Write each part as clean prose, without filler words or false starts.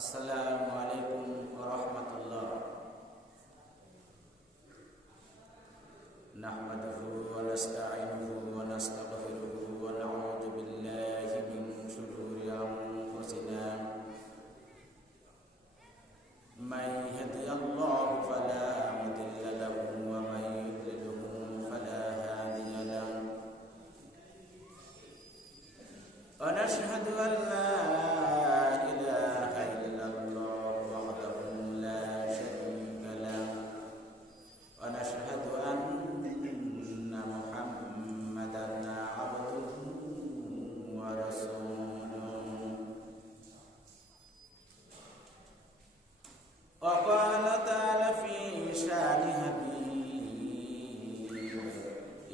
আসসালামু আলাইকুম ওয়া রাহমাতুল্লাহ। নাহমাদুহু ওয়া নাস্তাঈনুহু ওয়া নাস্তাগফিরুহু ওয়া নাউযু বিল্লাহি মিন শুরুরি আনফুসিনা মান ইয়াহদিহিল্লাহু ফালা মুদিল্লা লাহু ওয়া মান ইউদ্লিলহু ফালা হাদিয়া লাহু ওয়া নাশহাদু আন লা وقال تعالى في شأن حبيب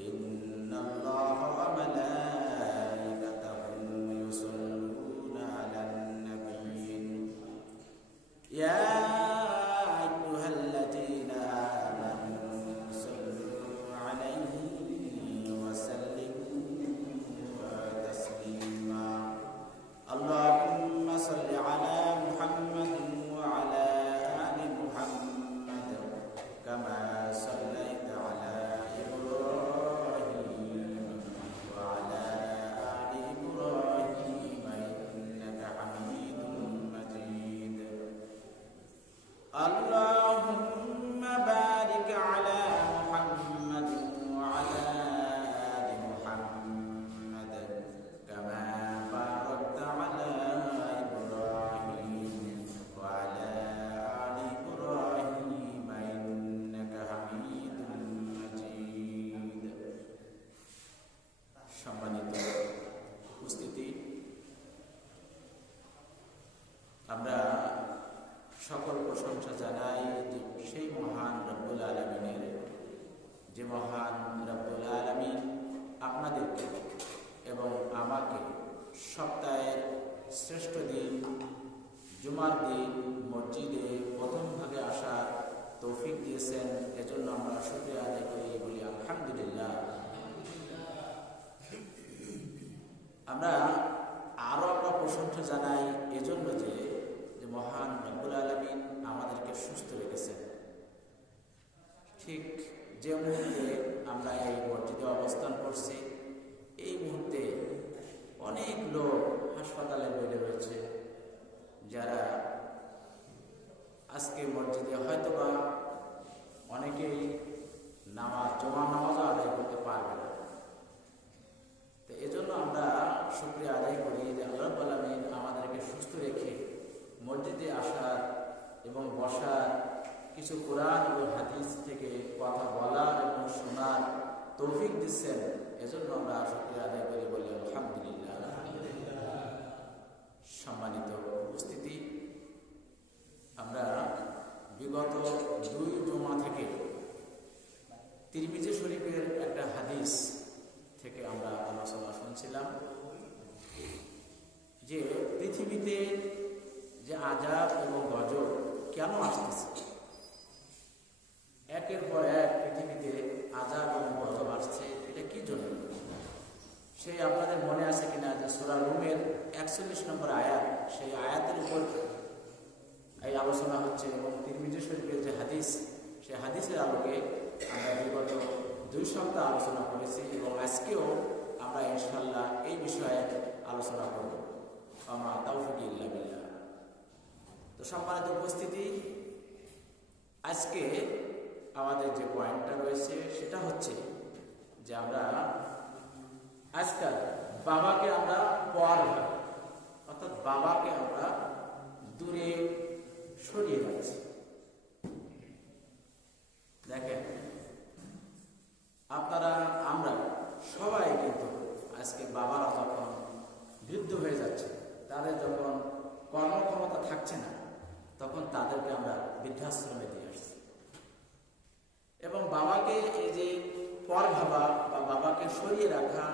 إن الله وملائكته يصلون على النبي يا أيها الذين آمنوا صلوا عليه وسلموا تسليما اللهم صل على محمد وعلى كما صليت على إبراهيم وعلى آل إبراهيم إنك حميد مجيد اللهم بارك على محمد وعلى آل محمد كما باركت على إبراهيم وعلى آل إبراهيم حميد مجيد। সম্মানিত উপস্থিতি, আমরা সকল প্রশংসা জানাই সেই মহান রব্বুল আলামিনের, যে মহান রব্বুল আলামিন আপনাদেরকে এবং আমাকে সপ্তাহের শ্রেষ্ঠ দিন জুমার দিন মসজিদে প্রথম ভাগে আসার তৌফিক দিয়েছেন। এজন্য আমরা শুকরিয়া আদায় করি, বলি আলহামদুলিল্লাহ। আমরা আরো একটা প্রশংসা জানাই এজন্য যে মহান রব্বুল আলামিন আমাদেরকে সুস্থ রেখেছেন। ঠিক যে মুহূর্তে আমরা এই মসজিদে অবস্থান করছি, এই মুহূর্তে অনেক লোক হাসপাতালে বেডে রয়েছে, যারা আজকে মসজিদে হয়তোবা অনেকেই জমা নামাজ আদায় করতে পারবে না। তো এজন্য আমরা শুকরিয়া আদায় করি যে আল্লাহ রাব্বুল আলামিন আমাদেরকে সুস্থ রেখে মসজিদে আসার এবং বসার, কিছু কোরআন এবং হাদিস থেকে কথা বলার এবং শোনার তৌফিক দিচ্ছেন। এজন্য আমরা শুকরিয়া আদায় করি, বলি আলহামদুলিল্লাহ। সম্মানিত উপস্থিতি, আমরা বিগত 2 জুমা থেকে তিরমিজি শরীফের একটা হাদিস থেকে আমরা আলোচনা শুনছিলাম যে পৃথিবীতে যে আযাব এবং গজব কেন আসতেছে, একের পর এক পৃথিবীতে আযাব এবং গজব আসছে, এটা কি জন্য? সেই আপনাদের মনে আছে কিনা যে সূরা রুমের 41 নম্বর আয়াত, সেই আয়াতের উপর এই আলোচনা হচ্ছে এবং তিরমিজি শরীফের যে হাদিস, সেই হাদিসের আলোকে আমরা বিগত 2 সপ্তাহ আলোচনা করেছি এবং আজকেও আমরা ইনশাআল্লাহ এই বিষয়ে আলোচনা করব। আমা তাওফিক ইল্লা বিল্লাহ। তো সম্মানিত উপস্থিতি, আজকে আমাদের যে পয়েন্টটা রয়েছে সেটা হচ্ছে যে আমরা আজকাল বাবাকে আমরা পর ভাবি, অর্থাৎ বাবাকে আমরা দূরে সরিয়ে যাচ্ছে। দেখেন, আমরা সবাই কিন্তু আজকে বাবারা যখন বৃদ্ধ হয়ে যাচ্ছে, তাদের যখন কর্মক্ষমতা থাকছে না, তখন তাদেরকে আমরা বৃদ্ধাশ্রমে দিয়ে আসছি। এবং বাবাকে এই যে পর ভাবা বা বাবাকে সরিয়ে রাখা,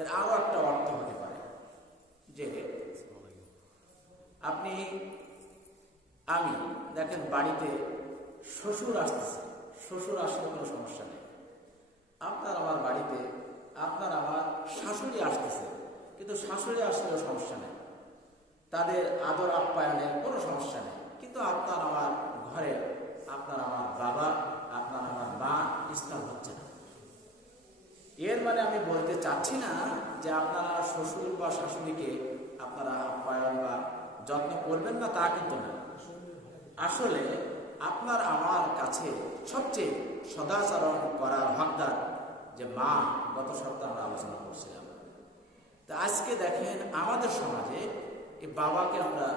এর আরো একটা অর্থ হতে পারে যে আমি দেখেন বাড়িতে শ্বশুর আসতেছে, শ্বশুর আসলে কোনো সমস্যা নেই। আপনার আমার বাড়িতে আপনার আমার শাশুড়ি আসতেছে, কিন্তু শাশুড়ি আসলেও সমস্যা নেই। তাদের আদর আপ্যায়নের কোনো সমস্যা নেই, কিন্তু আপনার আমার ঘরে আপনার আমার বাবা, আপনার আমার মা স্থান হচ্ছে না। এর মানে আমি বলতে চাচ্ছি না যে আপনারা শ্বশুর বা শাশুড়িকে আপনারা আপ্যায়ন বা যত্ন করবেন না, তা কিন্তু না। আসলে আপনার আমার কাছে সবচেয়ে সদাচরণ করার হকদার যে মা। গত সপ্তাহে আমরা আলোচনা করছিলাম। তা আজকে দেখেন আমাদের সমাজে এই বাবাকে আমরা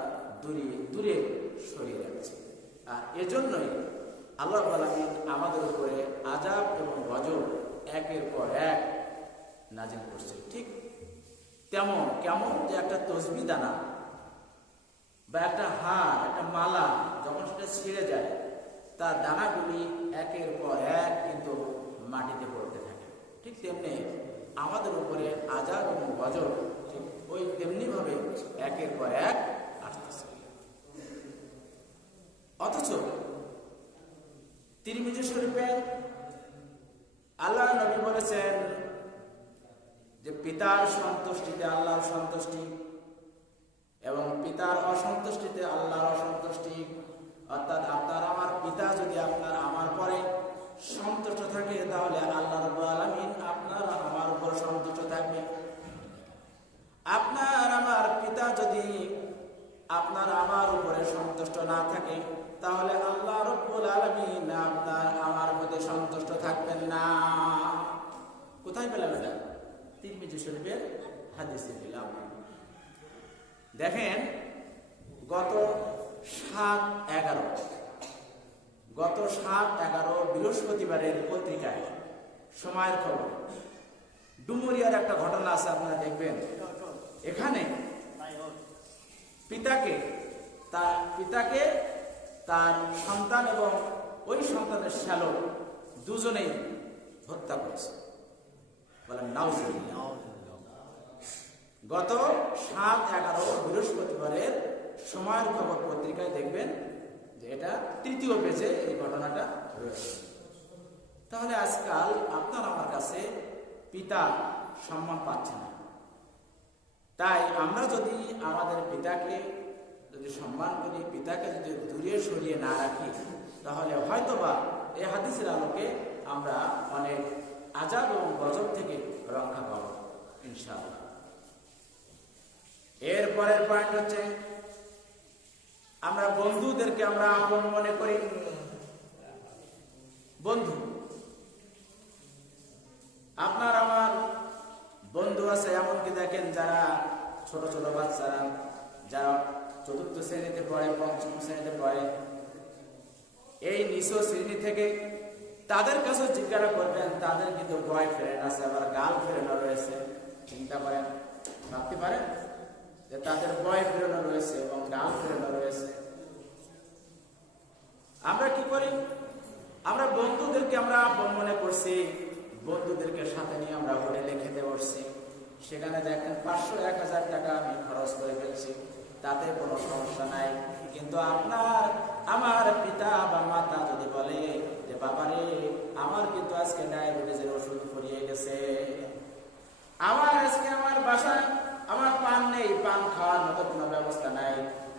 দূরে দূরে সরিয়ে রাখছি, আর এজন্যই আল্লাহ আলামিন আমাদের উপরে আযাব এবং গজব একের পর এক নাজিল করছে। ঠিক তেমন কেমন যে একটা তসবিহ দানা বা একটা হার, একটা মালা যখন সেটা ছিঁড়ে যায়, তার দানাগুলি একের পর এক কিন্তু মাটিতে পড়তে থাকে। ঠিক তেমনি আমাদের উপরে আযাব এবং গজব ঠিক ওই তেমনিভাবে একের পর এক আসতেছে। অথচ তিরমিজি শরীফে আল্লাহ নবী বলেছেন যে পিতার সন্তুষ্টিতে আল্লাহর সন্তুষ্টি এবং পিতার অসন্তুষ্টিতে আল্লাহর অসন্তুষ্টি। অর্থাৎ আপনার আমার পিতা যদি আপনার আমার পরে সন্তুষ্ট থাকে, তাহলে আল্লাহ রাব্বুল আলামিন আপনার আমার উপর সন্তুষ্ট থাকবে। আপনার আমার পিতা যদি আপনার আমার উপরে সন্তুষ্ট না থাকে, তাহলে আল্লাহ রাব্বুল আলামিন আপনার আমার প্রতি সন্তুষ্ট থাকবেন না। কোথায় পেলাম এটা? তিরমিজি শরীফের হাদিসে পেলাম। দেখেন গত 7/11 বৃহস্পতিবারের পত্রিকায় সময়ের খবর ডুমুরিয়ার একটা ঘটনা আছে, আপনারা দেখবেন। এখানে পিতাকে তার সন্তান এবং ওই সন্তানের শ্যালক দুজনেই হত্যা করেছে। বলেন নাউজুবিল্লাহ। গত 7/11 বৃহস্পতিবারের সময়ের খবর পত্রিকায় দেখবেন যে এটা 3য় পেজে এই ঘটনাটা রয়েছে। তাহলে আজকাল আপনার আমার কাছে পিতা সম্মান পাচ্ছে না। তাই আমরা যদি আমাদের পিতাকে যদি সম্মান করি, পিতাকে যদি দূরে সরিয়ে না রাখি, তাহলে হয়তোবা এই হাদিসের আলোকে আমরা অনেক আযাব এবং গজব থেকে রক্ষা পাব ইনশাআল্লাহ। এর পরের পয়েন্ট হচ্ছে আমরা বন্ধুদেরকে আমরা আপন মনে করি। বন্ধু, আপনার আমার বন্ধু আছে, এমনকি দেখেন যারা ছোট ছোট বাচ্চারা, যারা 4র্থ শ্রেণীতে পড়ে, 5ম শ্রেণীতে পড়ে, এই নিচু শ্রেণী থেকে তাদের কাছে জিজ্ঞাসা করবেন, তাদের কিন্তু বয়ফ্রেন্ড আছে, আবার গার্লফ্রেন্ডও রয়েছে। চিন্তা করেন, ভাবতে পারেন যে তাদের বয়ফ্রেন্ডও রয়েছে এবং গার্লফ্রেন্ডও রয়েছে। আমরা কি করি? আমরা বন্ধুদেরকে আমরা আপন মনে করছি, বন্ধুদেরকে সাথে নিয়ে আমরা হোটেলে খেতে বসছি। সেখানে দেখেন 500-1000 টাকা আমি খরচ করে ফেলছি, তাতে কোনো সমস্যা নাই। কিন্তু আপনার আমার পিতা বা মাতা যদি বলে যে বাবারে, আমার কিন্তু আজকে ডায়াবেটিসের ওষুধ ফুরিয়ে গেছে, আমার আজকে আমার বাসায় আমার পান নেই, পান খাওয়ার মতো কোনো ব্যবস্থা নাই,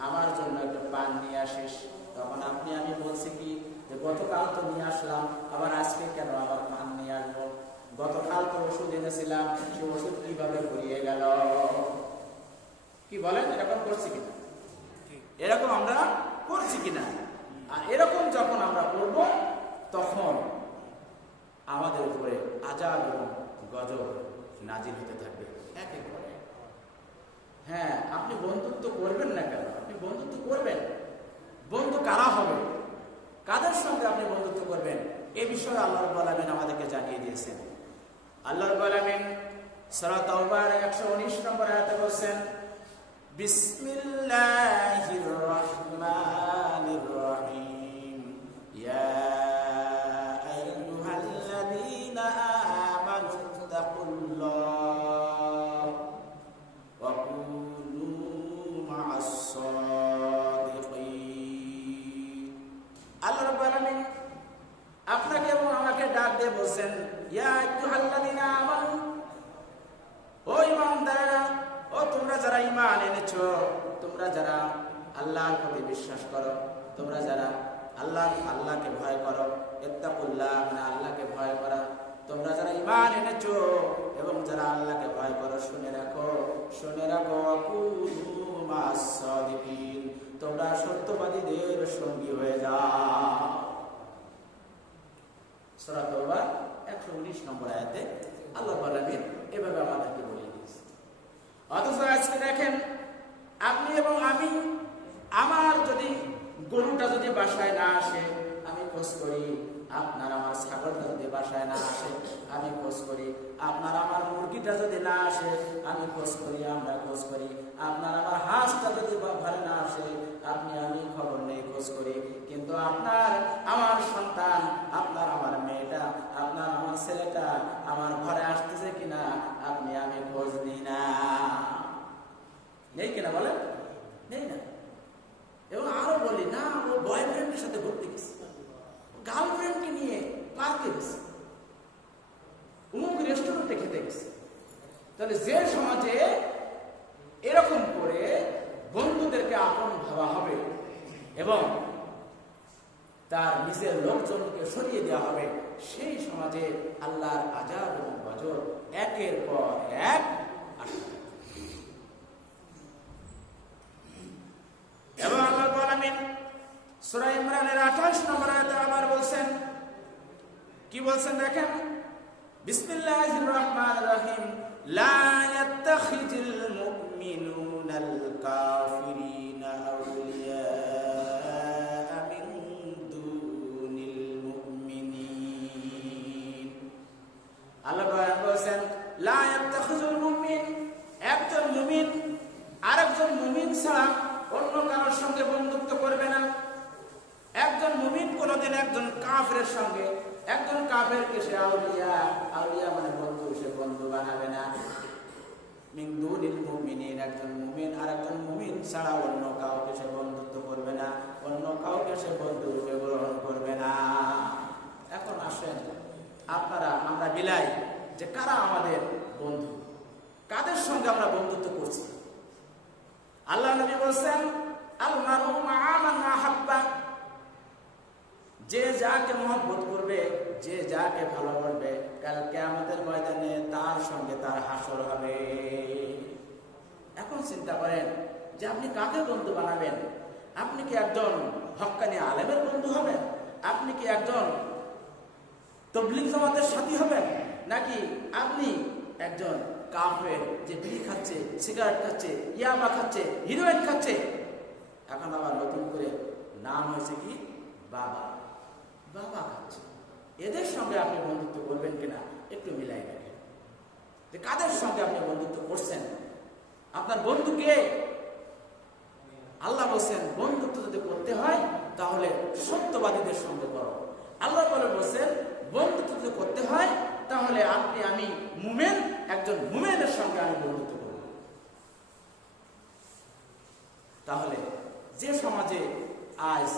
আমার জন্য একটু পান নিয়ে আসিস। তখন আমি বলছি কি যে গতকাল তো নিয়ে আসলাম, আবার আজকে কেন আবার পান নিয়ে আসবো? গতকাল তো ওষুধ এনেছিলাম, সে ওষুধ কিভাবে ফুরিয়ে গেল? কি বলেন? এরকম করছি কিনা? এরকম আমরা করছি কিনা? আর এরকম যখন আমরা করব, তখন আমাদের উপরে আযাব এবং গজব নাজিল হতে থাকবে একেবারে। হ্যাঁ, আপনি বন্ধুত্ব করবেন না কেন? আপনি বন্ধুত্ব করবেন। বন্ধু কারা হবে, কাদের সঙ্গে আপনি বন্ধুত্ব করবেন, এ বিষয়ে আল্লাহ রাব্বুল আলামিন আমাদেরকে জানিয়ে দিয়েছেন। আল্লাহ রাব্বুল আলামিন সূরা তাওবার 119 নম্বর আয়াতে বলেন, বিসমিল্লাহির রহমানির রহিম, ইয়া আইয়ুহাল্লাযীনা আমানু তাকুল্লাহ ওয়া কুনু মা'আস সাদিকিন। আল্লাহ রাব্বুল আলামিন আপনাকে এবং আমাকে ডাক দিয়ে বলছেন, ইয়া আইয়ুহাল্লাযীনা আমানু, ও ঈমানদাররা, ও তোমরা যারা ঈমান এনেছো, তোমরা তোমরা যারা আল্লাহর প্রতি বিশ্বাস করো, তোমরা যারা আল্লাহকে ভয় করো, ইত্তাকুল্লাহ মানে আল্লাহকে ভয় করা, তোমরা যারা ঈমান এনেছো এবং যারা আল্লাহকে ভয় করো, শুনে রাখো কুনু মাস সাদিকিন, তোমরা সত্যবাদীদের সঙ্গী হয়ে যাও। সূরা তাওবা 119 নম্বর আয়াতে আল্লাহ বলেন এভাবে আমাদেরকে বলে দিয়েছে। অথচ আজকে দেখেন আপনি এবং আমি, আমার যদি গরুটা যদি বাসায় না আসে আমি খোঁজ করি, আপনার আমার ছাগলটা যদি বাসায় না আসে আমি খোঁজ করি, আপনার আমার মুরগিটা যদি না আসে আমি খোঁজ করি, আমরা খোঁজ করি, আপনার আমার হাঁসটা যদি ঘরে না আসে আমি খবর নেই, খোঁজ করি। কিন্তু আপনার আমার সন্তান, আপনার আমার মেয়েটা, আপনার আমার ছেলেটা আমার ঘরে আসতেছে কিনা আমি খোঁজ নিই না। নেই কিনা বলেন? নেই না। এবং আরো বলি না, ও বয়ফ্রেন্ডের সাথে ঘুরতে গেছে, গার্লফ্রেন্ডকে নিয়ে পার্কে গেছে, অমুক রেস্টুরেন্টে খেতে গেছে। তাহলে যে সমাজে এরকম করে বন্ধুদেরকে আপন ভাবা হবে এবং তার নিজের লোকজনকে সরিয়ে দেওয়া হবে, সেই সমাজে আল্লাহর আযাব এবং গজব একের পর এক আসবে। এবং আল্লাহ বলেন সূরা ইমরানের 28 নম্বর আয়াতে আবার বলছেন, কি বলছেন দেখেন, বিসমিল্লাহির রহমানির রহিম, লা ইয়াত্তাখিযুল মুমিনুনাল কাফিরিনা আউলিয়া মিন দুনিল মুমিনিন। আল্লাহ বলেন লা ইয়াত্তাখিযুল মুমিন, একজন মুমিন আরেকজন মুমিন ছাড়া অন্য কারোর সঙ্গে বন্ধুত্ব করবে না। একজন মুমিন কোনদিন একজন কাফেরের সঙ্গে, একজন কাফেরকে সে আউলিয়া মানে বন্ধু, সে বন্ধু বানাবে না। মিন দুনিল মুমিনিন, একজন মুমিন আর একজন মুমিন ছাড়া অন্য কাউকে সে বন্ধুত্ব করবে না, অন্য কাউকে সে বন্ধু রূপে গ্রহণ করবে না। এখন আসেন আমরা বিলাই যে কারা আমাদের বন্ধু, কাদের সঙ্গে আমরা বন্ধুত্ব করছি। আল্লাহ নবী বলেন আল মারউ মা'a মান আহাব্বা, যে যাকে মহব্বত করবে, যে যাকে ভালোবাসবে, কাল কিয়ামতের ময়দানে তার সঙ্গে তার হাসর হবে। এখন চিন্তা করেন যে আপনি কাকে বন্ধু বানাবেন। আপনি কি একজন হক্কানি আলেমের বন্ধু হবেন? আপনি কি একজন তাবলীগ জামাতের সাথী হবেন? নাকি আপনি একজন কাফের যে বিড়ি খাচ্ছে, সিগারেট খাচ্ছে, ইয়াবা খাচ্ছে, হিরোইন খাচ্ছে, এখন আবার নতুন করে নাম হয়েছে কি বাবা খাচ্ছে, এদের সঙ্গে আপনি বন্ধুত্ব করবেন কিনা একটু মিলাই দেখেন যে কাদের সঙ্গে আপনি বন্ধুত্ব করছেন। আপনার বন্ধু কে? আল্লাহ বলছেন বন্ধুত্ব যদি করতে হয় তাহলে সত্যবাদীদের সঙ্গে করো। আল্লাহ বলছেন বন্ধুত্ব যদি করতে হয় তাহলে আমি মুমিন, একজন মুমিনের সঙ্গে আমি বন্ধুত্ব করব। তাহলে যে সমাজে আজ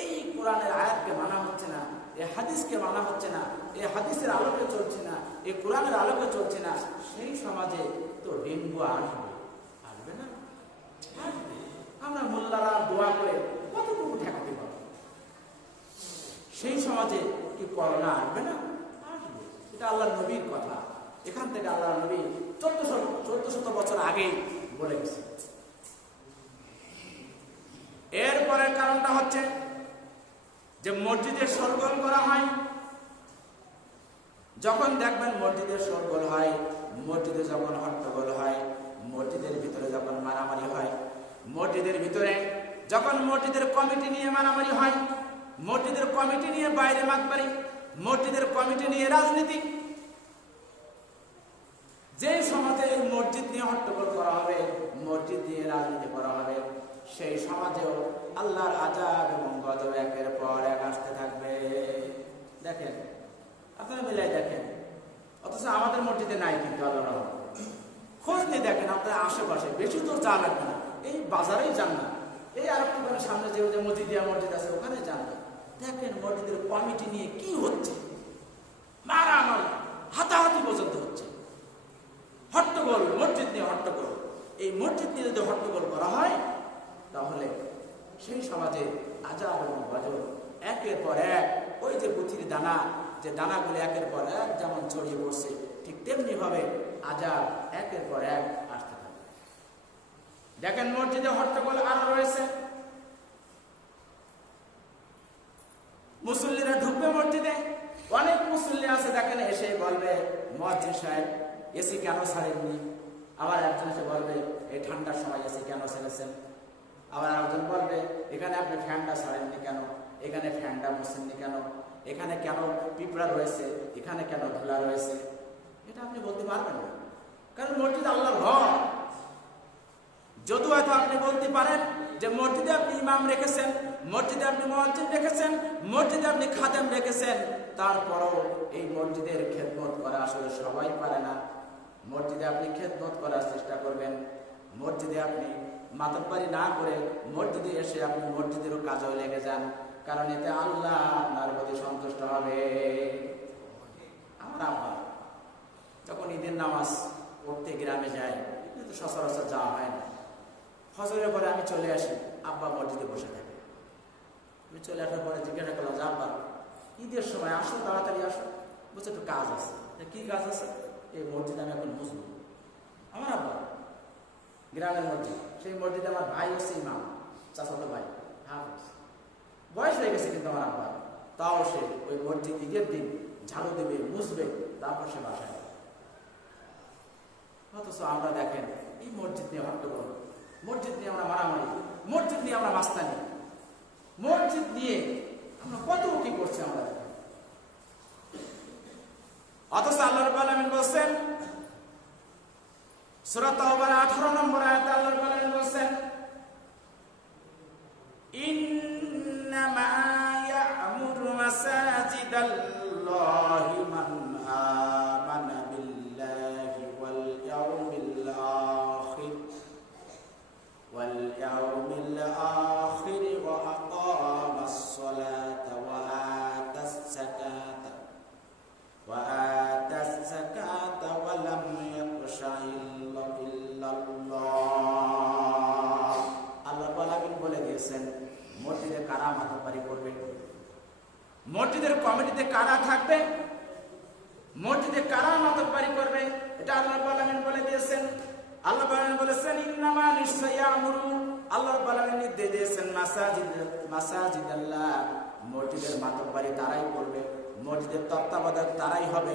এই কোরআনের আয়াতকে মানা হচ্ছে না, এই হাদিসকে মানা হচ্ছে না, এই হাদিসের আলোকে চলছে না, এই কোরআনের আলোকে চলছে না, সেই সমাজে তো ডেঙ্গু আসবে না? আমরা মোল্লারা দোয়া করে কতটুকু ঠেকাতে পারব? সেই সমাজে কি করোনা আসবে না? আসবে। এটা আল্লাহ নবীর কথা। এখান থেকে আল্লাহ নবী 1400 বছর আগেই বলে গেছে। এরপরের কারণটা হচ্ছে যে মসজিদে শোরগোল করা হয়। যখন দেখবেন মসজিদে শোরগোল হয়, মসজিদে যখন হট্টগোল হয়, মসজিদের ভিতরে যখন মারামারি হয়, মসজিদের ভিতরে যখন মসজিদের কমিটি নিয়ে মারামারি হয়, মসজিদের কমিটি নিয়ে বাইরে মাতবাড়ি, মসজিদের কমিটি নিয়ে রাজনীতি, যে সমাজে এই মসজিদ নিয়ে হট্টগোল করা হবে, মসজিদ নিয়ে রাজনীতি করা হবে, সেই সমাজেও আল্লাহর আযাব এবং গজব একের পর এক আসতে থাকবে। দেখেন, আপনারা মিলাই দেখেন, অথচ আমাদের মসজিদে নাই, কিন্তু আল্লাহ খোঁজ নিয়ে দেখেন আপনার আশেপাশে, বেশি দূর যা লাগবে না, এই বাজারেই যান না, এই আর একটু সামনে যে মসজিদ আছে ওখানে যান না, দেখেন মসজিদের কমিটি নিয়ে কি হচ্ছে, মারামারি, হাতাহাতি পর্যন্ত হচ্ছে, হট্টগোল, মসজিদ নিয়ে হট্টগোল। এই মসজিদ নিয়ে যদি হট্টগোল করা হয় তাহলে সেই সমাজে আযাব এবং গজব একের পর এক, ওই যে পুঁথির দানা, যে দানাগুলো একের পর এক যেমন ছড়িয়ে পড়ছে, ঠিক তেমনি ভাবে আযাব একের পর এক আসতে থাকে। দেখেন মসজিদে হট্টগোল আরো রয়েছে। মুসল্লিরা ঢুকবে মসজিদে, অনেক মুসল্লি আছে দেখেন এসে বলবে মুয়াজ্জিন সাহেব এসি কেন ছাড়েননি। আবার একজন এসে বলবে এই ঠান্ডার সময় এসি কেন ছেড়েছেন। আবার একজন বলবে এখানে আপনি ফ্যানটা ছাড়েননি কেন, এখানে ফ্যানটা মুছেননি কেন, এখানে কেন পিঁপড়া রয়েছে, এখানে কেন ধুলা রয়েছে। এটা আপনি বলতে পারবেন না, কারণ মসজিদ আল্লাহর ঘর। যদিও হয়তো আপনি বলতে পারেন যে মসজিদে আপনি ইমাম রেখেছেন, মসজিদে আপনি মুয়াজ্জিন রেখেছেন, মসজিদে আপনি খাদেম রেখেছেন, তারপরও এই মসজিদের খেদমত করা আসলে সবাই পারে না। মসজিদে আপনি খেদমত করার চেষ্টা করবেন, মসজিদে আপনি মাতব্বারি না করে মসজিদে এসে আপনি মসজিদেরও কাজেও লেগে যান, কারণ এতে আল্লাহ আপনার প্রতি সন্তুষ্ট হবে। আমার আব্বা যখন ঈদের নামাজ পড়তে গ্রামে যায়, কিন্তু সচরাচর যাওয়া হয় না, ফজরের পরে আমি চলে আসি, আব্বা মসজিদে বসে থাকে। আমি চলে আসার পরে জিজ্ঞাসা করলাম যে আব্বা ঈদের সময় আসো, তাড়াতাড়ি আসো। বলছে একটু কাজ আছে। কি কাজ আছে? এই মসজিদে আমি এখন বুঝবো। আমার আব্বা গ্রামের মসজিদ, সেই মসজিদে আমার ভাই হচ্ছে ইমাম, চাচাতো ভাই, বয়স হয়ে গেছে কিন্তু আমার আব্বা, তাও সে ওই মসজিদ ঈদের দিন ঝাড়ু দেবে, মুছবে, তারপর সে বাসায়। অথচ আমরা দেখেন এই মসজিদ নিয়ে হট্টগোল, মসজিদ নিয়ে আমরা মারামারি, মসজিদ নিয়ে আমরা মাস্তানি, মসজিদ নিয়ে আমরা কত কি করছি আমরা। অথচ আল্লাহ রাব্বুল আলামিন বলেন সূরা তাওবার 18 নম্বর আয়াতে আল্লাহ রাব্বুল আলামিন বলেন ইন্নামা ইয়া'মুরু মাসাজিদাল্লাহি মান আমানা বিল্লাহি ওয়াল ইয়াউমিল আখির ওয়া আকামাস সালাতা ওয়া আতাস যাকাতা ওয়া লাম ইয়াখশা ইল্লাল্লাহ। আল্লাহ পাক বলে দিয়েছেন মসজিদে কারা মাতব্বরি করবে, মসজিদের কমিটিতে কারা থাকবে, মসজিদে কারা মাতব্বরি করবে, এটা আল্লাহ পাক বলে দিয়েছেন। আল্লাহ পাক বলেছেন ইন্নামা নিশ্চয়ই ইয়া'মুরু, আল্লাহ পাক নির্দেশ দিয়েছেন মাসাজিদাল্লাহ, মসজিদের মাতব্বরি তারাই করবে, মসজিদের তত্ত্বাবধায়ক তারাই হবে,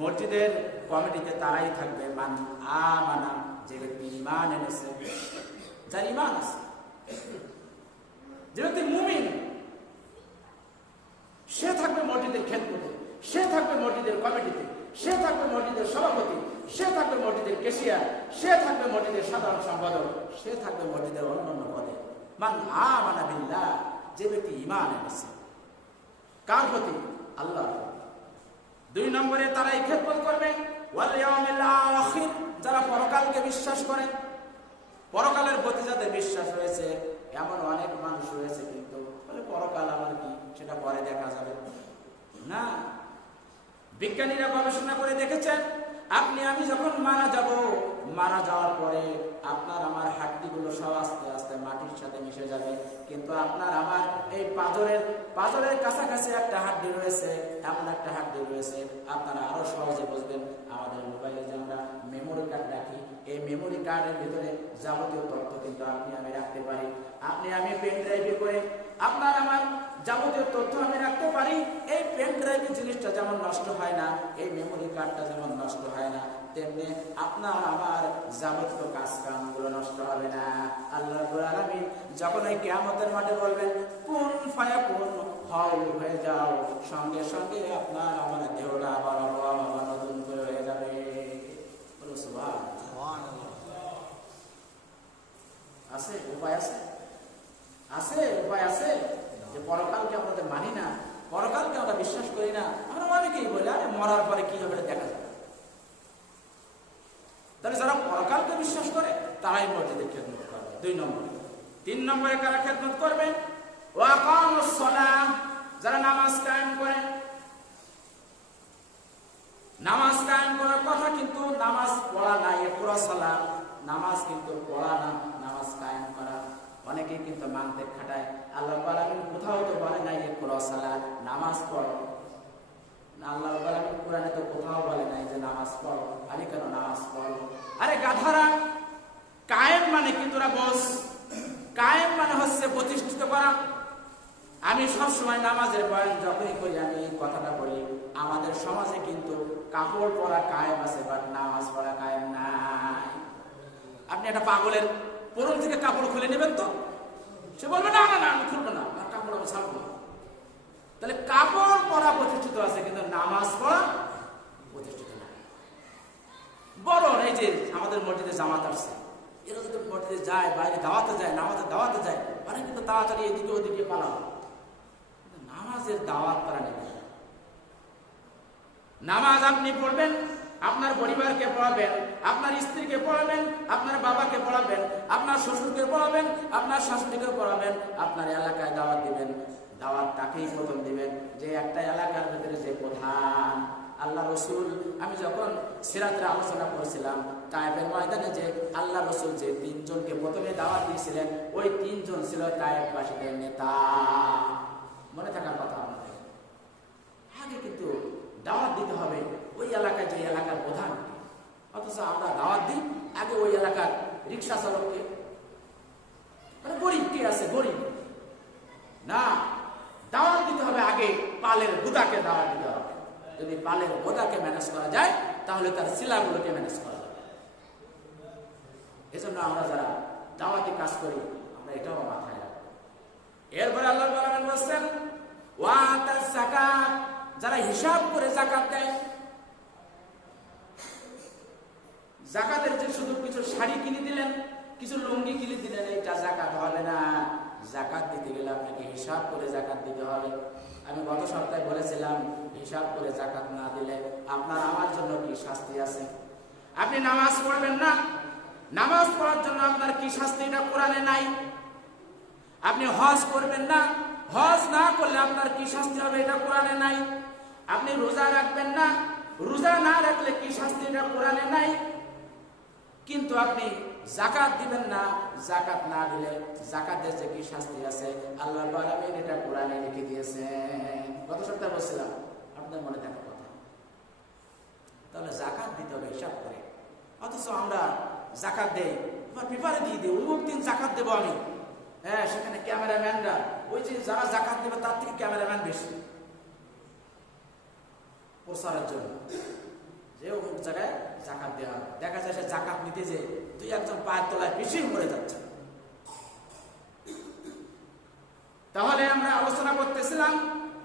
মসজিদের কমিটিতে তারাই থাকবে মান আমানা, যে ব্যক্তি ঈমান এনেছে, যার ঈমান আছে, যে ব্যক্তি মুমিন, সে থাকবে মসজিদের খেদমতে, সে থাকবে মসজিদের কমিটিতে, সে থাকবে মসজিদের সভাপতি, সে থাকবে মসজিদের ক্যাশিয়ার, সে থাকবে মসজিদের সাধারণ সম্পাদক, সে থাকবে মসজিদের অন্যান্য পদে। মান আমানা বিল্লাহ, যে ব্যক্তি ঈমান এনেছে, কার প্রতি? আল্লাহ। 2 নম্বরে তারাই খেদমত করবে ওয়াল ইয়াউমিল আখির, যারা পরকালকে বিশ্বাস করে। পরকালের প্রতি যাদের বিশ্বাস রয়েছে, এমন অনেক মানুষ রয়েছে কিন্তু বলে পরকাল আবার কি, সেটা পরে দেখা যাবে না। বিজ্ঞানীরা গবেষণা করে দেখেছেন আপনি আমি যখন মারা যাব, মারা যাওয়ার পরে আপনার আমার হাড্ডিগুলো সব আস্তে আস্তে মাটির সাথে মিশে যাবে, কিন্তু আপনার আমার এই পাঁজরের কাছাকাছি একটা হাড্ডি রয়েছে, এমন একটা হাড্ডি রয়েছে। আপনারা আরো সহজে বুঝবেন, আমাদের মোবাইলে যে আমরা মেমোরি কার্ড রাখি, এই মেমোরি কার্ডের ভিতরে যাবতীয় তথ্য কিন্তু আপনি আমি রাখতে পারি। আপনি আমি পেন ড্রাইভে করে আপনার আমার যাবতীয় তথ্য আমি রাখতে পারি। এই পেন ড্রাইভের জিনিসটা যেমন নষ্ট হয় না, এই মেমোরি কার্ডটা যেমন নষ্ট হয় না, তেমনি আপনার আমার যাবতীয় কাজ কামগুলো নষ্ট হবে না। আল্লাহ রাব্বুল আলামিন যখন এই কিয়ামতের মাঠে বলবেন কুন ফায়াকুন, হও হয়ে যাও, সঙ্গে সঙ্গে আপনার আমার দেহটা আবার নতুন করে হয়ে যাবে। বলো সুবহানাল্লাহ। আছে উপায়, আছে আছে উপায় আছে যে পরকালকে আমাদের মানি না, পরকালকে আমরা বিশ্বাস করি না। আমরা অনেকেই বলি আরে মরার পরে কি হবে দেখা যাবে। তাহলে যারা পরকালকে বিশ্বাস করে তারাই মসজিদে খেদমত করবে। 2 নম্বর। 3 নম্বরে কারা খেদমত করবে? ওয়া আকামুস সালাহ, যারা নামাজ কায়েম করে। নামাজ কায়েম করার কথা কিন্তু নামাজ পড়া না, পুরা সালাত, নামাজ কিন্তু পড়া না, নামাজ কায়েম করা। অনেকেই কিন্তু মানতে খাটায়। আল্লাহ রাব্বুল আলামিন কোথাও তো বলে নাই ইকরা সালাত, নামাজ পড়ো। আল্লাহ রাব্বুল আলামিন কোরআনে তো কোথাও বলে নাই যে নামাজ পড়ো। আমি কেন নামাজ পড়ো? আরে গাধারা, কায়েম মানে কি তোরা বস? কায়েম মানে হচ্ছে প্রতিষ্ঠিত করা। আমি সবসময় নামাজের বয়ান যখনই করি আমি এই কথাটা বলি, আমাদের সমাজে কিন্তু কাপড় পরা কায়েম আছে, বাট নামাজ পড়া কায়েম নাই। আপনি একটা পাগলের পরন থেকে কাপড় খুলে নেবেন তো সে বলবে না না না আমি খুলবো না, আর কাপড় আমি ছাড়বো না। তাহলে কাপড় পরা প্রতিষ্ঠিত আছে কিন্তু নামাজ পড়া প্রতিষ্ঠিত না। বড় এই যে আমাদের মসজিদে জামাত আসছে, এরা যদি মসজিদে যায়, বাইরে দাওয়াতে যায়, নামাজের দাওয়াতে যায়, মানে কিন্তু তাড়াতাড়ি এদিকে ওদিকে পালানো। নামাজের দাওয়াত তারা নেবে। নামাজ আপনি পড়বেন, আপনার পরিবারকে পড়াবেন, আপনার স্ত্রীকে পড়াবেন, আপনার বাবাকে পড়াবেন, আপনার শ্বশুরকে পড়াবেন, আপনার শাশুড়িকে পড়াবেন, আপনার এলাকায় দাওয়াত দিবেন। দাওয়াত তাকেই প্রথম দিবেন যে একটা এলাকার ভিতরে যে প্রধান। আল্লাহ রসুল, আমি যখন সিরাতের আলোচনা করেছিলাম তায়েফের ময়দানে, যে আল্লাহ রসুল যে তিনজনকে প্রথমে দাওয়াত দিয়েছিলেন, ওই তিনজন ছিল তায়েফবাসীদের নেতা। মনে থাকার কথা আমাদের। আগে কিন্তু দাওয়াত দিতে হবে ওই এলাকায় যে এলাকার প্রধান। অথচ আমরা দাওয়াত দিই আগে ওই এলাকার রিক্সা চালককে, মানে গরিব কে আছে গরিব না। দাওয়াত দিতে হবে আগে পালের বোদাকে দাওয়াত দিতে হবে। যদি পালের বোদাকে ম্যানেজ করা যায় তাহলে তার শিলাগুলোকে ম্যানেজ করা যাবে। এজন্য আমরা যারা দাওয়াতি কাজ করি আমরা এটাও মাথায় রাখবো। এরপরে আল্লাহ বলছেন ওয়াতাস যাকাত, যারা হিসাব করে যাকাত দেয়। যাকাতের যে শুধু কিছু শাড়ি কিনে দিলেন, কিছু লুঙ্গি কিনে দিলেন, এটা যাকাত হবে না। যাকাত দিতে গেলে আপনাকে হিসাব করে যাকাত দিতে হবে। আমি গত সপ্তাহে বলেছিলাম হিসাব করে যাকাত না দিলে আপনার আমার জন্য কি শাস্তি আছে। আপনি নামাজ পড়বেন না, নামাজ পড়ার জন্য আপনার কি শাস্তি, এটা কোরআনে নাই। আপনি হজ করবেন না, হজ না করলে আপনার কি শাস্তি হবে, এটা কোরআনে নাই। আপনি রোজা রাখবেন না, রোজা না রাখলে কি শাস্তি, এটা কোরআনে নাই। কিন্তু আপনি যাকাত দিবেন না, যাকাত না দিলে যাকাতের যে কি শাস্তি আছে আল্লাহ রাব্বুল আলামিন এটা কোরআনে লিখে দিয়েছেন। গত সপ্তাহে বলছিলাম, আপনাদের মনে থাকার কথা। তাহলে যাকাত দিতে হবে হিসাব করে। অথচ আমরা যাকাত দেই, এবার পেপারে দিয়ে দিই অমুক দিন যাকাত দেবো আমি। হ্যাঁ, সেখানে ক্যামেরাম্যানরা ওই যে যারা যাকাত দেবে তার থেকে ক্যামেরাম্যান বেশি প্রচারের জন্য, যে অমুক জায়গায় যাকাত দেওয়া হবে। দেখা যায় সে যাকাত নিতে যে দুই একজন পায়ের তলায় পিছিয়ে মরে যাচ্ছে। তাহলে আমরা আলোচনা করতেছিলাম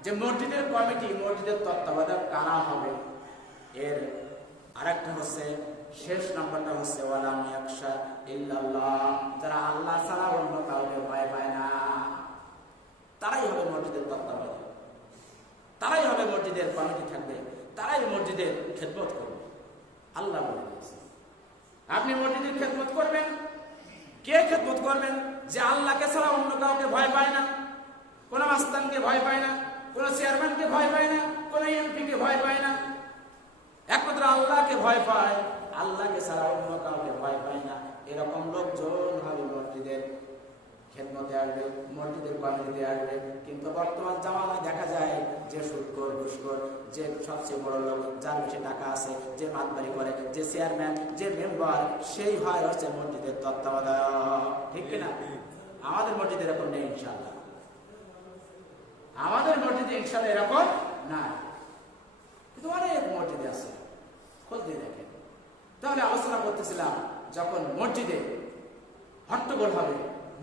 যে মসজিদের কমিটি, মসজিদের তত্ত্বাবধায়ক কারা হবে। এর আরেকটা হচ্ছে, শেষ নাম্বারটা হচ্ছে ওয়ালাম ইয়াখশা ইল্লাল্লাহ, যারা আল্লাহ ছাড়া অন্য কাউকে ভয় পায় না, তারাই হবে মসজিদের তত্ত্বাবধায়ক, তারাই হবে মসজিদের কমিটি থাকবে, তারাই মসজিদের খেদমত করবে। আল্লাহ বলে দিয়েছে আপনি মসজিদের খেদমত করবেন। কে খেদমত করবেন? যে আল্লাহকে ছাড়া অন্য কাউকে ভয় পায় না, কোন মাস্তানকে ভয় পায় না, কোন চেয়ারম্যানকে ভয় পায় না, কোন এমপিকে ভয় পায় না, একমাত্র আল্লাহকে ভয় পায়, আল্লাহকে ছাড়া অন্য কাউকে ভয় পায় না। এরকম লোকজন হবে মসজিদের খেদমতে আসবে, মসজিদের কমিটিতে আসবে। কিন্তু বর্তমান জামানায় দেখা যায় যে সুদখোর, ঘুষখোর, যে সবচেয়ে বড় লোক, যার বেশি টাকা আছে, যে মাতবাড়ি করে, যে চেয়ারম্যান, যে মেম্বার, সেই হয় হচ্ছে মসজিদের তত্ত্বাবধায়ক। ঠিক কিনা? আমাদের মসজিদে এরকম নেই ইনশাআল্লাহ। আমাদের মসজিদে ইনশাআল্লাহ এরকম না, কিন্তু অনেক মসজিদে আছে, খোঁজ দিয়ে দেখেন। তাহলে আলোচনা করতেছিলাম, যখন মসজিদে হট্টগোল হবে,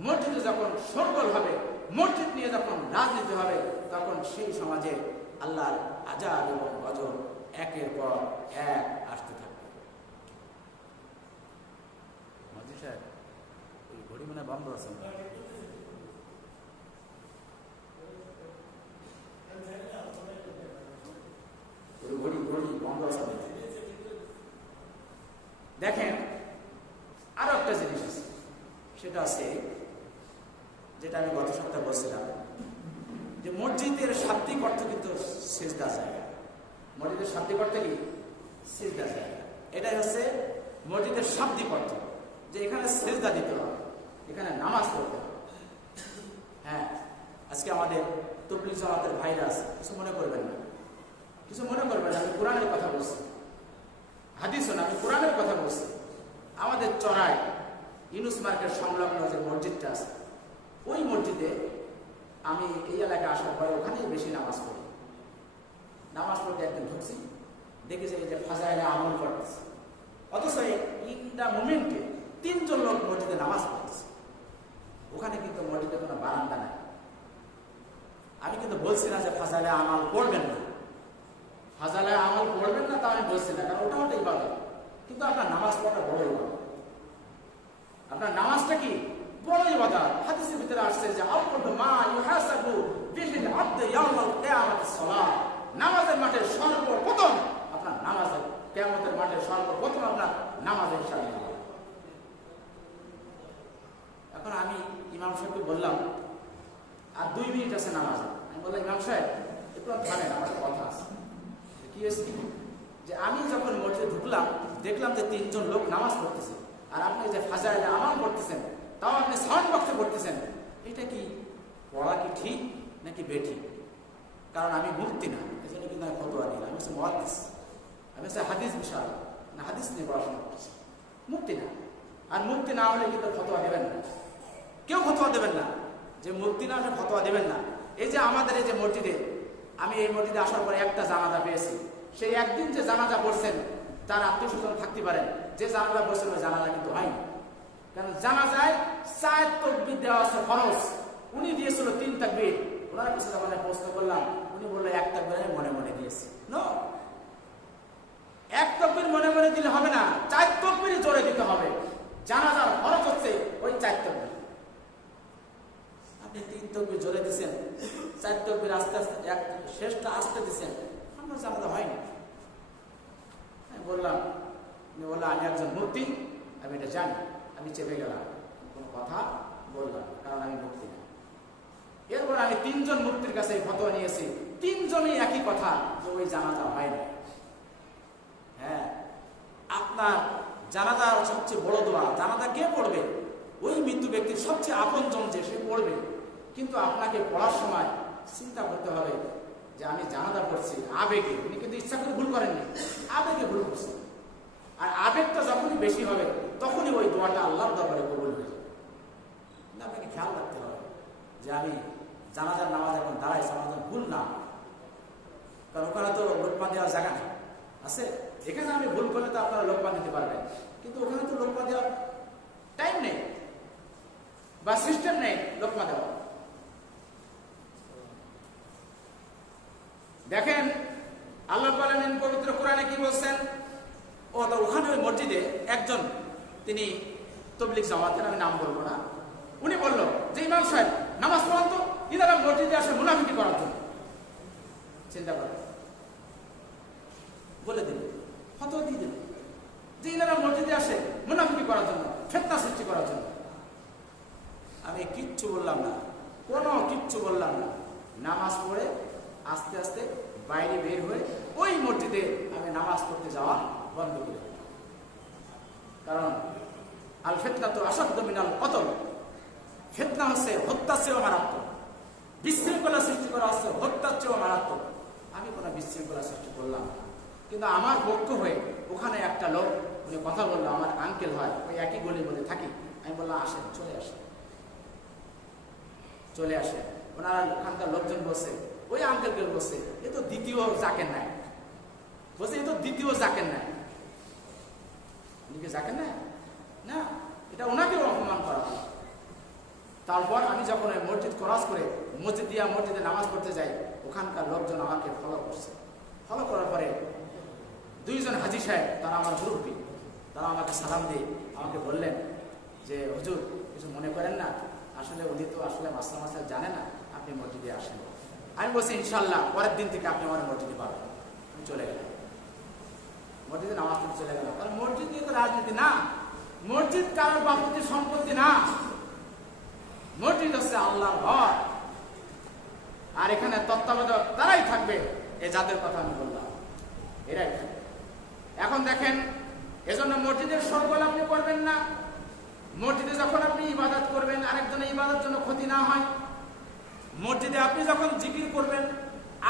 মসজিদে যখন শোরগোল হবে, মসজিদ নিয়ে যখন রাজনীতি হবে, তখন সেই সমাজে আল্লাহর আযাব এবং গজব একের পর এক আসতে থাকবে। মাঝি সাহেব, ওই ঘড়ি মনে বন্ধ আছে, ঘড়ি বন্ধ আছে। দেখেন আরো একটা জিনিস আছে, সেটা আছে যেটা আমি গত সপ্তাহে বলছিলাম, যে মসজিদের শাব্দিক অর্থ কিন্তু সিজদা জায়গা। মসজিদের শাব্দিক অর্থ কি? সিজদা জায়গা। এটাই হচ্ছে মসজিদের শাব্দিক অর্থ, যে এখানে সিজদা দিতে হবে, এখানে নামাজ পড়তে হবে। আজকে আমাদের তবলিগ জামাতের ভাইরা আছে, কিছু মনে করবেন না, কিছু মনে করবেন না, আমি কোরআনের কথা বলছি, হাদিসও না, আমি কোরআনের কথা বলছি। আমাদের চড়ায় ইউনুস মার্কেট সংলগ্ন যে মসজিদটা আছে, ওই মসজিদে আমি এই এলাকায় আসার পরে ওখানেই বেশি নামাজ পড়ি। নামাজ পড়তে একদিন ঢুকছি, দেখি যে এই যে ফাজাইলে আমল করতেছে, অথচ ইন দ্য মোমেন্টে 3 জন লোক মসজিদে নামাজ পড়তেছে। ওখানে কিন্তু মসজিদে কোনো বারান্দা নাই। আমি কিন্তু বলছি না যে ফাজাইলে আমল করবেন না, ফাজাইলে আমল করবেন না, তা আমি বলছি না, কারণ ওটা ওটাই ইবাদত। কিন্তু আপনার নামাজ পড়াটা বড় ইবাদত। আপনার নামাজটা কি বড় ইবাদত। হাদিসের ভিতরে আসছে যে আউয়ালু মা ইউহাসাবু বিহিল আবদু ইয়াউমাল কিয়ামাতিস সালাহ। নামাজের মাঠে সর্বপ্রথম আপনার নামাজের, কিয়ামতের মাঠে সর্বপ্রথম আপনার নামাজের হিসাব নেওয়া হবে। এখন আমি ইমাম সাহেবকে বললাম, আর 2 মিনিট আছে নামাজ। আমি বললাম, ইমাম সাহেব একটু থামেন, আমার কথা আছে। কি হয়েছে যে আমি যখন মসজিদে ঢুকলাম, দেখলাম যে 3 জন লোক নামাজ পড়তেছে, আর আপনি যে ফাজাইলে আমল করতেছেন, তাও আপনি সাউন্ড বক্সে করতেছেন। এটা কি পড়া কি ঠিক নাকি বেঠিক? কারণ আমি মুফতি না, এই জন্য কিন্তু আমি ফতোয়া দিই না। আমি হচ্ছে মুহাদ্দিস, আমি হচ্ছে হাদিস বিশাল না, হাদিস নিয়ে পড়াশোনা করছি, মুফতি না। আর মুফতি না হলে কিন্তু ফতোয়া দেবেন না, কেউ ফতোয়া দেবেন না। যে মুফতি না হলে ফতোয়া দেবেন না। এই যে আমাদের এই যে মসজিদে, আমি এই মসজিদে আসার পরে একটা জানাজা পেয়েছি। সেই একদিন যে জানাজা পড়ছেন তার আত্মীয় স্বজন থাকতে পারেন, যে জানাজা পড়ছেন ওই জানাজা কিন্তু হয়নি। কারণ জানাজায় 4 তাকবীর দেওয়া আছে ফরজ, উনি দিয়েছিল 3 তাকবীর। ওনার কাছে যখন প্রশ্ন করলাম, উনি বললো 1 তাকবীর আমি মনে মনে দিয়েছি। নো, 1 তাকবীর মনে মনে দিলে হবে না, 4 তাকবীরই জোরে দিতে হবে। জানাজার ফরজ হচ্ছে ওই 4 তাকবীর। আপনি 3 তাকবীর জোরে দিচ্ছেন, 4 তাকবীর আস্তে আস্তে, শেষটা আস্তে দিচ্ছেন, আমরা জানাজা হয়নি। আমি বললাম, আমি একজন মুফতি, আমি এটা জানি। আমি চেপে গেলাম, কোনো কথা বললাম, কারণ আমি মুফতি না। এরপর আমি 3 জন মুফতির কাছে ফতোয়া নিয়েছি, 3 জনই একই কথা, যে ওই জানাজা হয়নি। হ্যাঁ, আপনার জানাজা সবচেয়ে বড় দোয়া। জানাজা কে পড়বে? ওই মৃত্যু ব্যক্তির সবচেয়ে আপনজন যে, সে পড়বে। কিন্তু আপনাকে পড়ার সময় চিন্তা করতে হবে যে আমি জানাজা পড়ছি আবেগে। উনি কিন্তু ইচ্ছা করে ভুল করেননি, আবেগে ভুল করছেন। আর আবেগটা যখনই বেশি হবে, তখনই ওই দোয়াটা আল্লাহর দরবারে কবুল হয়ে যাবে। আপনাকে খেয়াল রাখতে হবে যে আমি জানাজার নামাজ এখন দাঁড়াইছি, আমার ভুল না। কারণ ওখানে তো লোকপান দেওয়ার জায়গা নেই, আছে। এখানে আমি ভুল করলে তো আপনারা লোকপান দিতে পারবেন, কিন্তু ওখানে তো লোকপান দেওয়ার টাইম নেই বা সিস্টেম নেই লোকপান দেওয়া। দেখেন আল্লাহ বলেন পবিত্র কোরআনে কি বলছেন। ও তো ওখানে ওই মসজিদে একজন, তিনি তবলিগ জামাতের, আমি নাম বলবো না, উনি বলল যে ইমাম সাহেব নামাজ পড়ান তো, ইনারা মসজিদে আসে মুনাফিকি করার জন্য। চিন্তা করেন, বলে দিল, ফতোয়া দিয়ে দিল যে ইনারা মসজিদে আসে মুনাফিকি করার জন্য, ফিতনা সৃষ্টি করার জন্য। আমি কিচ্ছু বললাম না, কোনো কিচ্ছু বললাম না। নামাজ পড়ে আস্তে আস্তে বাইরে বের হয়ে ওই মসজিদে আমি নামাজ পড়তে যাওয়া বন্ধ করে দিলাম। কারণ আল ফিতনা তো আসাদ্দু মিনাল কতল। ফিতনা হচ্ছে হত্যার চেয়েও মারাত্মক, বিশৃঙ্খলা সৃষ্টি করা হচ্ছে হত্যার চেয়েও মারাত্মক। আমি কোনো বিশৃঙ্খলা সৃষ্টি করলাম, কিন্তু আমার পক্ষ হয়ে ওখানে একটা লোক, উনি কথা বললো, আমার আঙ্কেল হয়, ওই একই গলির মধ্যে থাকি। আমি বললাম আসেন, চলে আসেন, চলে আসেন। ওনারা ওখানকার লোকজন বসে, ওই আঙ্কেলকে বসে, এ তো দ্বিতীয় জাকের নাই, বলছে এ তো দ্বিতীয় জাকের নাই। উনি কি জাকের নাই? না, এটা ওনাকেও অপমান করা হয়। তারপর আমি যখন মসজিদ ক্রস করে মসজিদ দিয়া মসজিদে নামাজ পড়তে যাই, ওখানকার লোকজন আমাকে ফলো করছে। ফলো করার পরে 2 জন হাজি সাহেব, তারা আমার মুরব্বি, তারা আমাকে সালাম দিয়ে আমাকে বললেন যে হুজুর কিছু মনে করেন না, আসলে উনি তো আসলে মাসলা মাসাল জানে না, আপনি মসজিদে আসেন। আমি বলছি ইনশাল্লাহ পরের দিন থেকে আপনি আমার মসজিদে পাবেন। আমি চলে গেলাম, মসজিদে নামাজ পড়তে চলে গেলাম। কারণ মসজিদ নিয়ে তো রাজনীতি না, মসজিদ কারোর বাপতির সম্পত্তি না, মসজিদ হচ্ছে আল্লাহর ঘর। আর এখানে তত্ত্বাবধায়ক তারাই থাকবে, এ যাদের কথা আমি বললাম, এরাই থাকবে। এখন দেখেন, এজন্য মসজিদের সরগোল আপনি করবেন না। মসজিদে যখন আপনি ইবাদত করবেন, আরেকজনের ইবাদতের জন্য ক্ষতি না হয়, মসজিদে আপনি যখন জিকির করবেন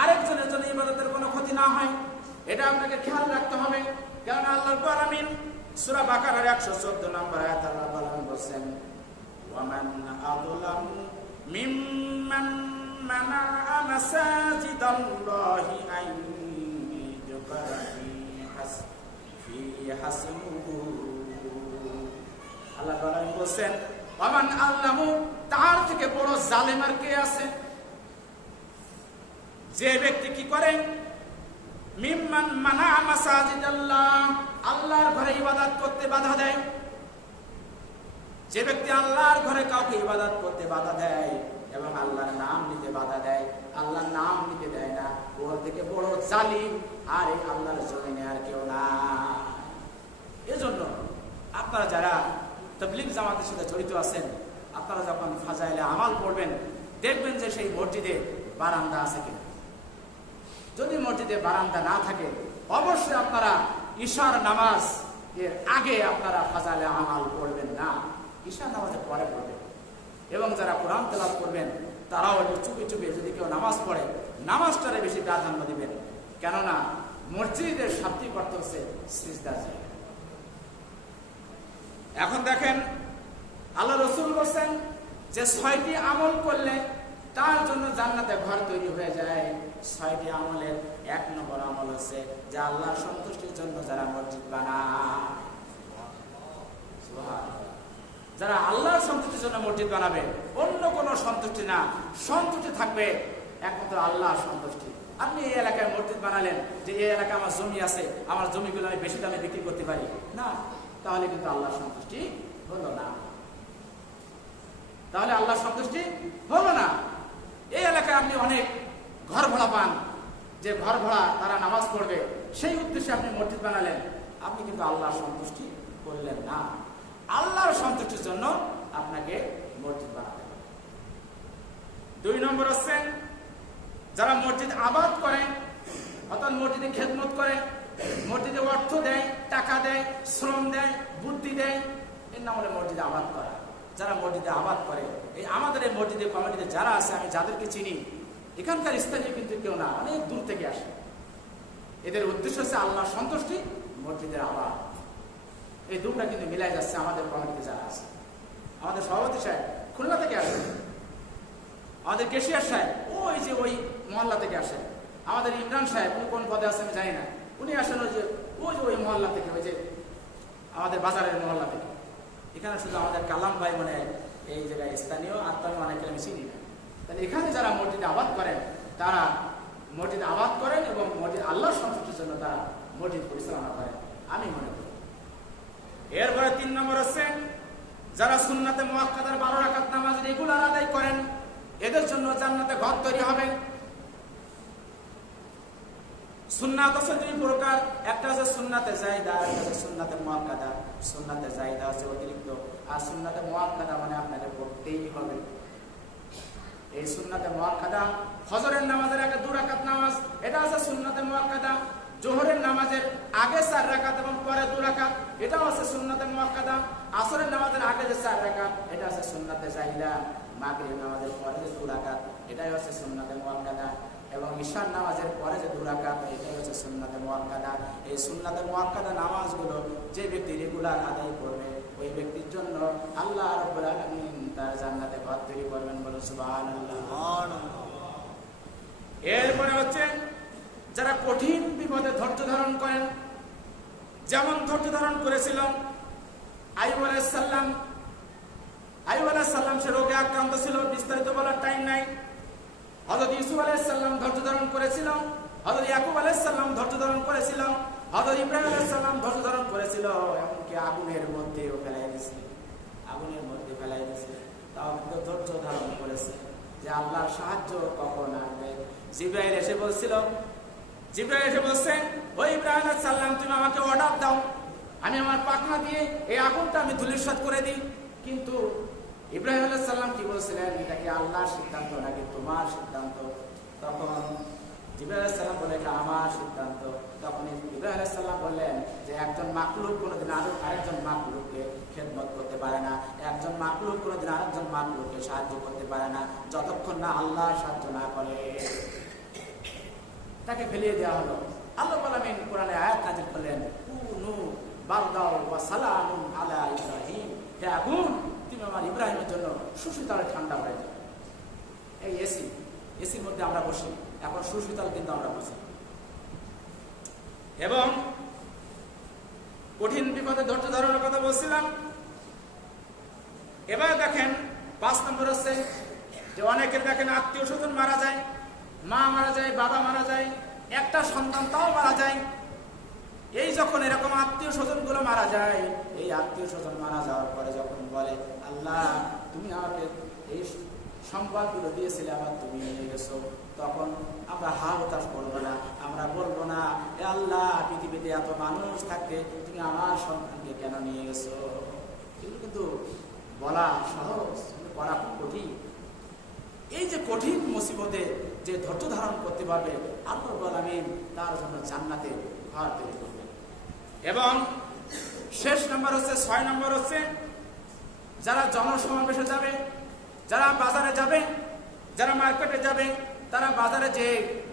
আরেকজনের জন্য ইবাদতের কোনো ক্ষতি না হয়, এটা আপনাকে খেয়াল রাখতে হবে। কারণ আল্লাহ রাব্বুল আলামিন সূরা বাকারার 114 নম্বর আয়াত আল্লাহ বলেন, ওয়ামান আযলামু মিম্মান মানা'a মাসাজিদাল্লাহি আন ইউযকারা ফি হাসমুহু। আল্লাহ বলেন, ওয়ামান আযলামু, তার থেকে বড় জালেম আর কে আছে? যে ব্যক্তি কি করে, মিম্মান মানা'a মাসাজিদাল্লাহ, আল্লাহর ঘরে ইবাদত করতে বাধা দেয়। যে ব্যক্তি আল্লাহর ঘরে কাউকে ইবাদত করতে বাধা দেয় এবং আল্লাহর নাম নিতে বাধা দেয়, আল্লাহর নাম নিতে দেয় না, ওর থেকে বড় জালিম আর এই আল্লাহর জমিনে আর কেউ না। এজন্য আপনারা যারা তাবলীগ জামাতের সাথে জড়িত আছেন, আপনারা যখন ফাজাইলে আমাল পড়বেন, দেখবেন যে সেই মসজিদে বারান্দা আছে কিনা। যদি মসজিদে বারান্দা না থাকে, অবশ্যই আপনারা ঈশার নামাজ এর আগে আপনারা ফাজাইলে আমাল পড়বেন না, ঈশার নামাজের পরে পড়বেন। এবং যারা কোরআন তেলাওয়াত করবেন তারাও একটু চুপে চুপে, যদি কেউ নামাজ পড়ে নামাজটারে বেশি প্রাধান্য দিবেন। কেননা মসজিদের শাব্দিক অর্থ হচ্ছে সিজদার জায়গা। এখন দেখেন আল্লাহ রাসূল বলেন যে 6টি আমল করলে তার জন্য জান্নাতে ঘর তৈরি হয়ে যায়। 6টি আমলের 1 নম্বর আমল হচ্ছে যে আল্লাহর সন্তুষ্টির জন্য যারা মসজিদ বানায়, যারা আল্লাহর সন্তুষ্টির জন্য মসজিদ বানাবে, অন্য কোনো সন্তুষ্টি না, সন্তুষ্টি থাকবে একমাত্র আল্লাহর সন্তুষ্টি। আপনি এই এলাকায় মসজিদ বানালেন যে এই এলাকায় আমার জমি আছে, আমার জমিগুলো আমি বেশি দামে বিক্রি করতে পারি না, তাহলে কিন্তু আল্লাহর সন্তুষ্টি হলো না। তাহলে আল্লাহর সন্তুষ্টি হলো না। এই এলাকায় আপনি অনেক ঘর ভাড়া পান, যে ঘর ভাড়া তারা নামাজ পড়বে, সেই উদ্দেশ্যে আপনি মসজিদ বানালেন, আপনি কিন্তু আল্লাহর সন্তুষ্টি করলেন না। আল্লাহর সন্তুষ্টির জন্য আপনাকে মসজিদ বানাতে হবে। 2 নম্বর হচ্ছে যারা মসজিদ আবাদ করে, অর্থাৎ মসজিদে খেদমত করে, মসজিদে অর্থ দেয়, টাকা দেয়, শ্রম দেয়, বুদ্ধি দেয়, এর নাম হলো মসজিদে আবাদ করা। যারা মসজিদে আবাদ করে, এই আমাদের এই মসজিদে কমিটিতে যারা আছে, আমি যাদেরকে চিনি, এখানকার স্থানীয় কিন্তু কেউ না, অনেক দূর থেকে আসে। এদের উদ্দেশ্য হচ্ছে আল্লাহর সন্তুষ্টি, মসজিদের আবাদ। এই দুটা কিন্তু মিলাই যাচ্ছে আমাদের কমিটিতে যারা আছে। আমাদের সভাপতি সাহেব খুলনা থেকে আসে, আমাদের কেশিয়ার সাহেব ওই মহল্লা থেকে আসেন, আমাদের ইমরান সাহেব উনি কোন পদে আছেন জানি না, উনি আসেন ওই মহল্লা থেকে, ওই যে আমাদের বাজারের মহল্লা থেকে। এখানে শুধু আমাদের কালাম ভাই মানে এই জায়গায় স্থানীয়, আর তো আমি অনেকে আমি চিনি না। তাহলে এখানে যারা মসজিদে আবাদ করেন, তারা মসজিদ আবাদ করেন এবং মসজিদ আল্লাহর সন্তুষ্টির জন্য তারা মসজিদ পরিচালনা করেন, আমি মনে করি। এরপরে 3 নম্বর হচ্ছে যারা সুন্নাতে মুআক্কাদার 12 রাকাত নামাজ রেগুলার আদায় করেন, এদের জন্য জান্নাতে ঘর তৈরি হবে। সুন্নাত আছে 2 প্রকার, একটা আছে সুন্নাতে জায়েদা, একটা আছে সুন্নাতে মুআক্কাদা। সুন্নাতে জায়েদা আছে অতিরিক্ত, আর সুন্নাতে মুআক্কাদা মানে আপনাকে পড়তেই হবে। এই সুন্নাতে মুআক্কাদা ফজরের নামাজের আগে 2 রাকাত নামাজ, এটা আছে সুন্নাতে মুআক্কাদা। জোহরের নামাজের আগে 4 রাকাত এবং পরে 2 রাকাত, এটাও আছে সুন্নাতে মুআক্কাদা। আসরের নামাজের আগে যে 4 রাকাত, এটা আছে সুন্নাতে জায়েদা। মাগরিব নামাজের পরে যে 2 রাকাত, এটাই হচ্ছে সুন্নাতে মুআক্কাদা। এবং ঈশার নামাজের পরে যে 2 রাকাত, এটাই হচ্ছে সুন্নাতে মুআক্কাদা। এই সুন্নাতে মুআক্কাদা নামাজগুলো যে ব্যক্তি রেগুলার আদায় করবে, ওই ব্যক্তির জন্য আল্লাহ রাব্বুল আলামিন তার জান্নাতে ঘর তৈরি করবেন। বলুন সুবহানাল্লাহ। এরপরে হচ্ছে যারা কঠিন বিপদে ধৈর্য ধারণ করেন, যেমন ধৈর্য ধারণ করেছিল আইয়ুব আলাইহিস সালাম। আইয়ুব আলাইহিস সালাম সে রোগে আক্রান্ত ছিল, বিস্তারিত বলার টাইম নাই। হযরত ইউসুফ আলাইহিস সালাম ধৈর্য ধারণ করেছিল, হযরত ইয়াকুব আলাইহিস সালাম ধৈর্য ধারণ করেছিল, হযরত ইব্রাহিম আলাইহিস সালাম ধৈর্য ধারণ করেছিল, এমনকি আগুনের মধ্যেও ফেলাই দিয়েছে, আগুনের মধ্যে ফেলাই দিয়েছে, তাও কিন্তু ধৈর্য ধারণ করেছে যে আল্লাহর সাহায্য কখন আসবে। জিবরাইল এসে বলছিল, জিবরাইল এসে বলছেন, ওই ইব্রাহিম আলাইহিস সালাম তুমি আমাকে অর্ডার দাও, আমি আমার পাখনা দিয়ে এই আগুনটা আমি ধূলিসাৎ করে দিই। কিন্তু ইব্রাহিম আলাইহিস সালাম কি বলছিলেন, এটা কি আল্লাহর সিদ্ধান্ত নাকি তোমার সিদ্ধান্ত? তখন জিবরাইল আলাইহিস সালাম বলে এটা আমার সিদ্ধান্ত। তখন ইব্রাহিম আলাইহিস সালাম বললেন যে একজন মাখলুক কোনোদিন আরেকজন মাখলুককে খেদমত করতে পারে না, একজন মাখলুক কোনোদিন আরেকজন মাখলুককে সাহায্য করতে পারে না যতক্ষণ না আল্লাহ সাহায্য না করে। তাকে ফেলিয়ে দেওয়া হলো। আল্লাহ আলামিন কোরআনে আয়াত নাযিল করলেন, কুনু বারদাও ওয়া সালামুন আলা ইব্রাহিম, হে আগুন তুমি আমার ইব্রাহিমের জন্য সুশীতল ঠান্ডা হয়ে যাও। এই এসির মধ্যে আমরা বসি, এখন সুশীতল কিন্তু আমরা বসি। এবং কঠিন বিপদে ধৈর্য ধারণের কথা বলছিলাম। এবার দেখেন 5 নম্বর হচ্ছে যে অনেকের দেখেন আত্মীয় স্বজন মারা যায়, মা মারা যায়, বাবা মারা যায়, একটা সন্তান তাও মারা যায়। এই যখন এরকম আত্মীয় স্বজন গুলো মারা যায়, এই আত্মীয় স্বজন মারা যাওয়ার পরে যখন বলে আল্লাহ তুমি আমাকে এই সম্পদ গুলো দিয়েছিলে আবার তুমি নিয়ে গেছো, তখন আমরা হা হতাশ করবো না, আমরা বলবো না এ আল্লাহ পৃথিবীতে এত মানুষ থাকতে তুমি আমার সন্তানকে কেন নিয়ে গেছো। এগুলো কিন্তু বলা সহজ, করা খুব কঠিন। এই যে কঠিন মুসিবতে যে ধৈর্য ধারণ করতে পারবে, আল্লাহ রাব্বুল আলামিন তার জন্য জান্নাতে ঘর তৈরি করবেন। এবং শেষ নম্বর হচ্ছে 6 নম্বর হচ্ছে যারা জনসমাবেশে যাবে, যারা বাজারে যাবে, যারা মার্কেটে যাবে, তারা বাজারে যে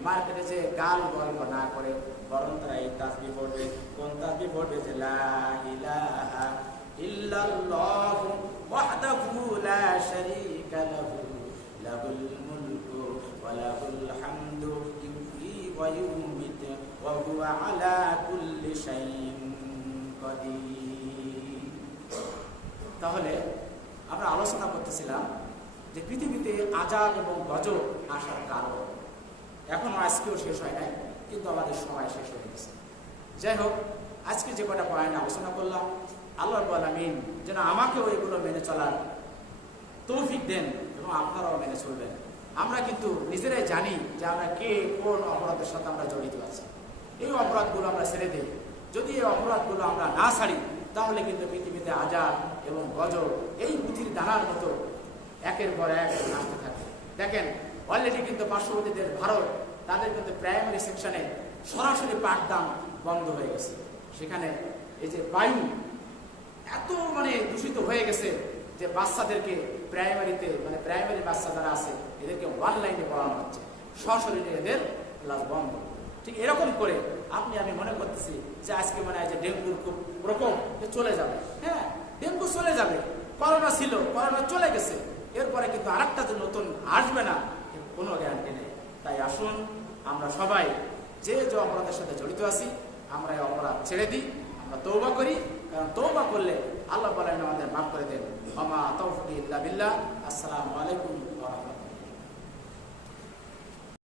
মার্কেটে যে গাল গল্প না করে বরং তারা এই তাসবিহ পড়বে। কোন তাসবিহ পড়বে? যে লা ইলাহা ইল্লাল্লাহু ওয়াহদাহু লা শারীকা লাহু লাহুল মুলকু ওয়া লাহুল হামদু ইউহয়ী ওয়া ইউমীতু ওয়া হুয়া আলা কুল্লি শাইইন কাদির। তাহলে আমরা আলোচনা করতেছিলাম যে পৃথিবীতে আযাব এবং গজব আসার কারণ এখনো আজকেও শেষ হয় নাই, কিন্তু আমাদের সময় শেষ হয়ে গেছে। যাই হোক, আজকে যে কটা পয়েন্ট আলোচনা করলাম, আল্লাহ রাব্বুল আলামিন যেন আমাকেও এগুলো মেনে চলার তৌফিক দেন এবং আপনারাও মেনে চলবেন। আমরা কিন্তু নিজেরাই জানি যে আমরা কে কোন অপরাধের সাথে আমরা জড়িত আছি। এই অপরাধগুলো আমরা ছেড়ে দিই। যদি এই অপরাধগুলো আমরা না ছাড়ি, তাহলে কিন্তু পৃথিবীতে আযাব এবং গজব এই পুঁথির দানার মতো একের পর এক আসতে থাকে। দেখেন অলরেডি কিন্তু পার্শ্ববর্তী দেশ ভারত, তাদের কিন্তু প্রাইমারি সেকশনে সরাসরি পাঠদান বন্ধ হয়ে গেছে। সেখানে এই যে বায়ু এত দূষিত হয়ে গেছে যে বাচ্চাদেরকে প্রাইমারিতে প্রাইমারি বাচ্চা যারা আছে এদেরকে অনলাইনে পড়ানো হচ্ছে, সশরীরে এদের ক্লাস বন্ধ। ঠিক এরকম করে আমি মনে করতেছি যে আজকে যে ডেঙ্গুর খুব প্রকোপ চলে যাবে। হ্যাঁ, ডেঙ্গু চলে যাবে, করোনা ছিল, করোনা চলে গেছে, এরপরে কিন্তু আরেকটা যে নতুন আসবে না কোনো গ্যারান্টি নেই। তাই আসুন আমরা সবাই যে যে অপরাধের সাথে জড়িত আছি আমরা এই অপরাধ ছেড়ে দিই, আমরা তওবা করি। কারণ তওবা করলে আল্লাহ বলেন আমাদের মাফ করে দেন। ওয়া মা তাওফিক ইল্লা বিল্লাহ। আসসালামু আলাইকুম।